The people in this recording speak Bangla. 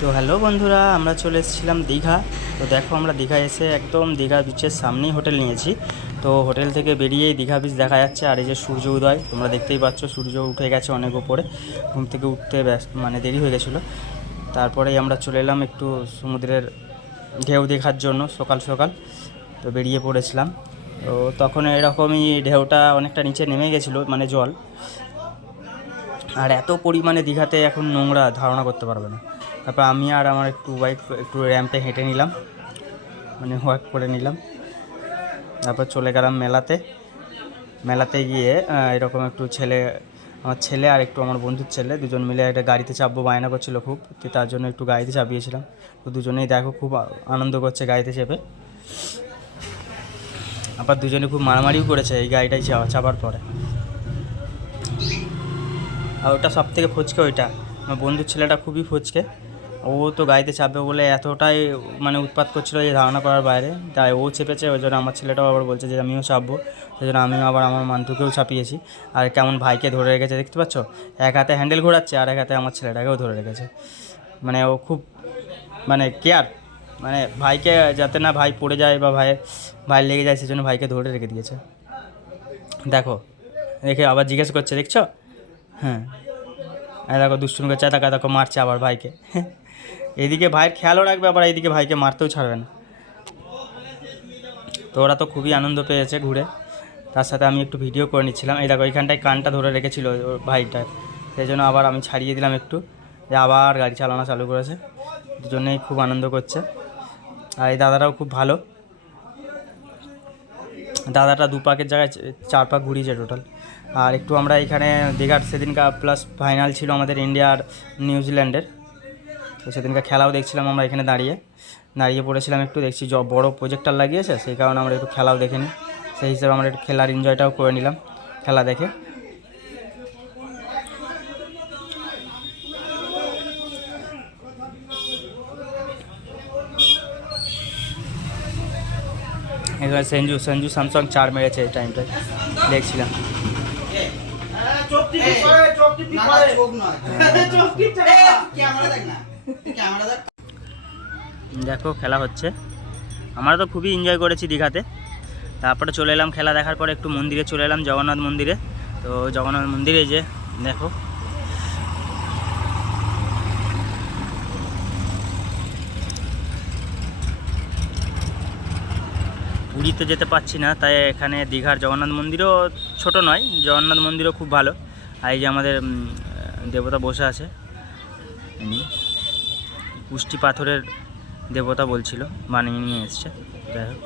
তো হ্যালো বন্ধুরা, আমরা চলে এসেছিলাম দীঘা। তো দেখো, আমরা দীঘায় এসে একদম দীঘা বিচের সামনেই হোটেল নিয়েছি। তো হোটেল থেকে বেরিয়েই দীঘা বিচ দেখা যাচ্ছে। আর এই যে সূর্য উদয়, তোমরা দেখতেই পাচ্ছ, সূর্য উঠে গেছে অনেক উপরে। ঘুম থেকে উঠতে দেরি হয়ে গেছিলো। তারপরেই আমরা চলে এলাম একটু সমুদ্রের ঢেউ দেখার জন্য সকাল সকাল। তো বেরিয়ে পড়েছিলাম। তো তখন এরকমই ঢেউটা অনেকটা নিচে নেমে গেছিলো, মানে জল। আর এত পরিমাণে দীঘাতে এখন নোংরা, ধারণা করতে পারবে না। তারপর আমি আর আমার একটু ওয়াইফ একটু র্যাম্পে হেঁটে নিলাম, মানে ওয়াক করে নিলাম। তারপর চলে গেলাম মেলাতে। মেলাতে গিয়ে এরকম একটু আমার ছেলে আর একটু আমার বন্ধুর ছেলে, দুজন মিলে একটা গাড়িতে চাপবো বায়না করছিল খুব। তো তার জন্য একটু গাড়িতে চাপিয়েছিলাম। তো দুজনেই দেখো খুব আনন্দ করছে গাড়িতে চেপে। আবার দুজনে খুব মারামারিও করেছে এই গাড়িটায় চাপার পরে। আর ওটা সব থেকে ফচকে, ওইটা আমার বন্ধুর ছেলেটা খুবই ফচকে। ও তো গাড়িতে চাপবে বলে এতটাই মানে উৎপাত করছিল যে ধারণা করার বাইরে। তাই ও চেপেছে, ওই জন্য আমার ছেলেটাও আবার বলছে যে আমিও চাপবো। সেই জন্য আমিও আবার আমার মান্টুকেও চাপিয়েছি। আর কেমন ভাইকে ধরে রেখেছে দেখতে পাচ্ছ, এক হাতে হ্যান্ডেল ঘোরাচ্ছে আর এক হাতে আমার ছেলেটাকেও ধরে রেখেছে। মানে ও খুব কেয়ার, মানে ভাইকে যাতে না ভাই পড়ে যায় বা ভাই লেগে যায়, সেজন্য ভাইকে ধরে রেখে দিয়েছে। দেখো, রেখে আবার জিজ্ঞেস করছে, দেখছো? হ্যাঁ, দেখো দুষ্টুমি করছে, দেখো মারছে আবার ভাইকে। এদিকে ভাইয়ের খেয়ালও রাখবে, আবার এইদিকে ভাইকে মারতেও ছাড়বে না। তো ওরা তো খুবই আনন্দ পেয়েছে ঘুরে। তার সাথে আমি একটু ভিডিও করে নিচ্ছিলাম। এই দেখো, এইখানটায় কানটা ধরে রেখেছিল ওর ভাইটার, সেই জন্য আবার আমি ছাড়িয়ে দিলাম একটু, যে আবার গাড়ি চালানো চালু করেছে। দুজনেই খুব আনন্দ করছে। আর এই দাদাটাও খুব ভালো। দাদাটা 2 পাকের জায়গায় 4 পাক ঘুরিয়েছে টোটাল। আর একটু আমরা এখানে দীঘার সেদিনকার প্লাস ফাইনাল ছিল আমাদের ইন্ডিয়া আর নিউজিল্যান্ডের। তো সেদিনকার খেলাও দেখছিলাম আমরা এখানে দাঁড়িয়ে পড়েছিলাম একটু। দেখছি বড় প্রজেক্টর লাগিয়েছে, সেই কারণে আমরা একটু খেলাও দেখে নিই। সেই হিসেবে আমরা একটু খেলার এনজয়টাও করে নিলাম খেলা দেখে। এবার সঞ্জু স্যামসাং 4 মেরেছে এই টাইমটায়, দেখছিলাম। দেখো খেলা হচ্ছে, আমরা তো খুবই এনজয় করেছি দীঘাতে। তারপরে চলে এলাম খেলা দেখার পরে একটু মন্দিরে চলে এলাম, জগন্নাথ মন্দিরে। তো জগন্নাথ মন্দিরে যে দেখো, পুরীতে যেতে পারছি না, তাই এখানে দীঘার জগন্নাথ মন্দিরও ছোট নয়, জগন্নাথ মন্দিরও খুব ভালো। আর এই যে আমাদের দেবতা বসে আছে, ইনি কুষ্টি পাথরের দেবতা বলছিল, বানিয়ে নিয়ে এসছে। যাই হোক।